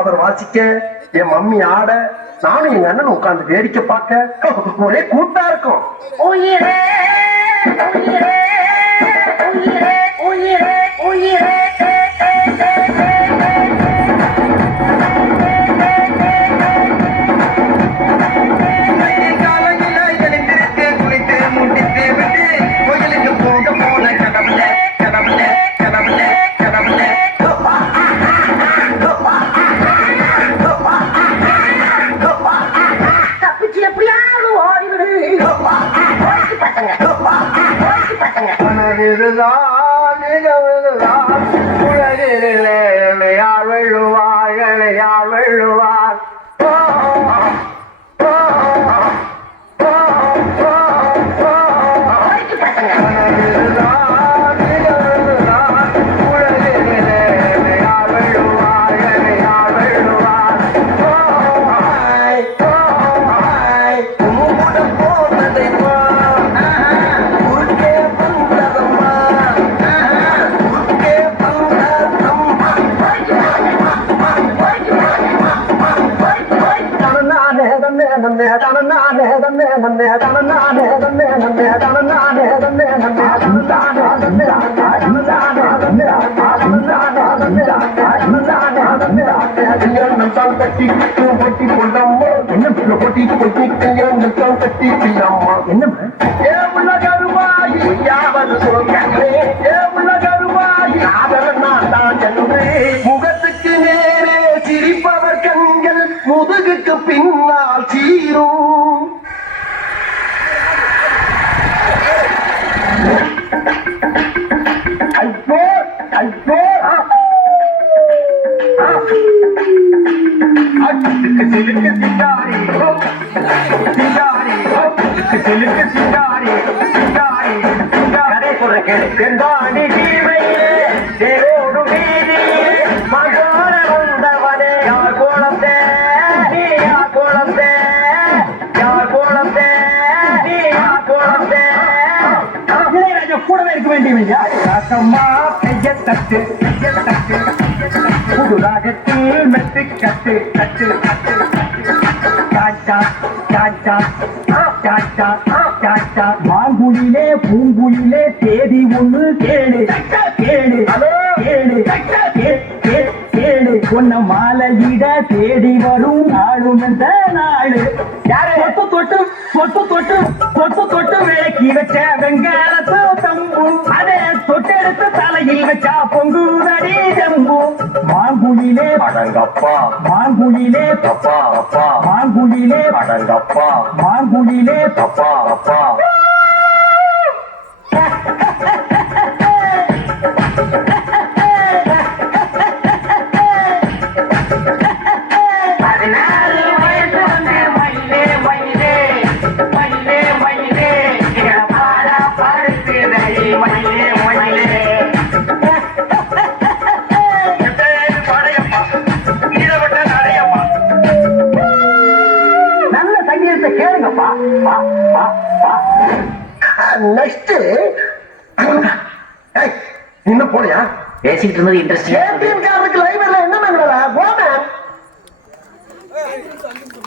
Father வாசிக்க, என் mummy ஆட, நானும் எங்க அண்ணன் உட்கார்ந்து வேடிக்கை பார்க்க ஒரே கூட்டா இருக்கும். உயிரே உயிரே உயிரே உயிரே உயிரே உலகிலே யார் வெள்ளுவார், யார் வெள்ளுவார். முகத்துக்கு நேரே சிரிப்பவர் கண்கள் முதுகுக்கு பின்னால் சீரும். சிலுக்கு சிங்காரி சிங்காரி சிலுக்கு சிங்காரி சிங்காரி சிங்காரி செந்தாடி கீமையே தேரோடு வீதியே மகோர வந்தவனே யார் கோலத்தே நீ யார் கோலத்தே யார் கோலத்தே நீ யார் கோலத்தே. இளையராஜா கூடவே இருக்க வேண்டியவையா? ராசம்மா கைய தட்டு கைய தட்டு புது ராகத்தில் மெட்டு கட்டு கட்டு கட்டு மாங்குயிலே பூங்குயிலே தேதி ஒண்ணு கேளு கேளு கேளு கேளு பொன்ன மாலையிட தேடி வரும் நாளும் இந்த நாளு. தொட்டு தொட்டு தொட்டு தொட்டு தொட்டு தொட்டு விளக்கி வச்ச வெங்காலத்து தம்பு அதே தொட்டெடுத்து தலையில் வச்சா பொங்கு நடி ஜம்பு. மாங்குயிலே அடங்கப்பா மாங்குயிலே அப்பா அப்பா மாங்குயிலே அடங்கப்பா மாங்குயிலே அப்பா அப்பா. கேளுங்கப்பா. நெக்ஸ்ட் இன்னும் போலியா பேசிட்டு இருந்தது இன்ட்ரெஸ்டிங். லைப்ரரியில என்ன மேம்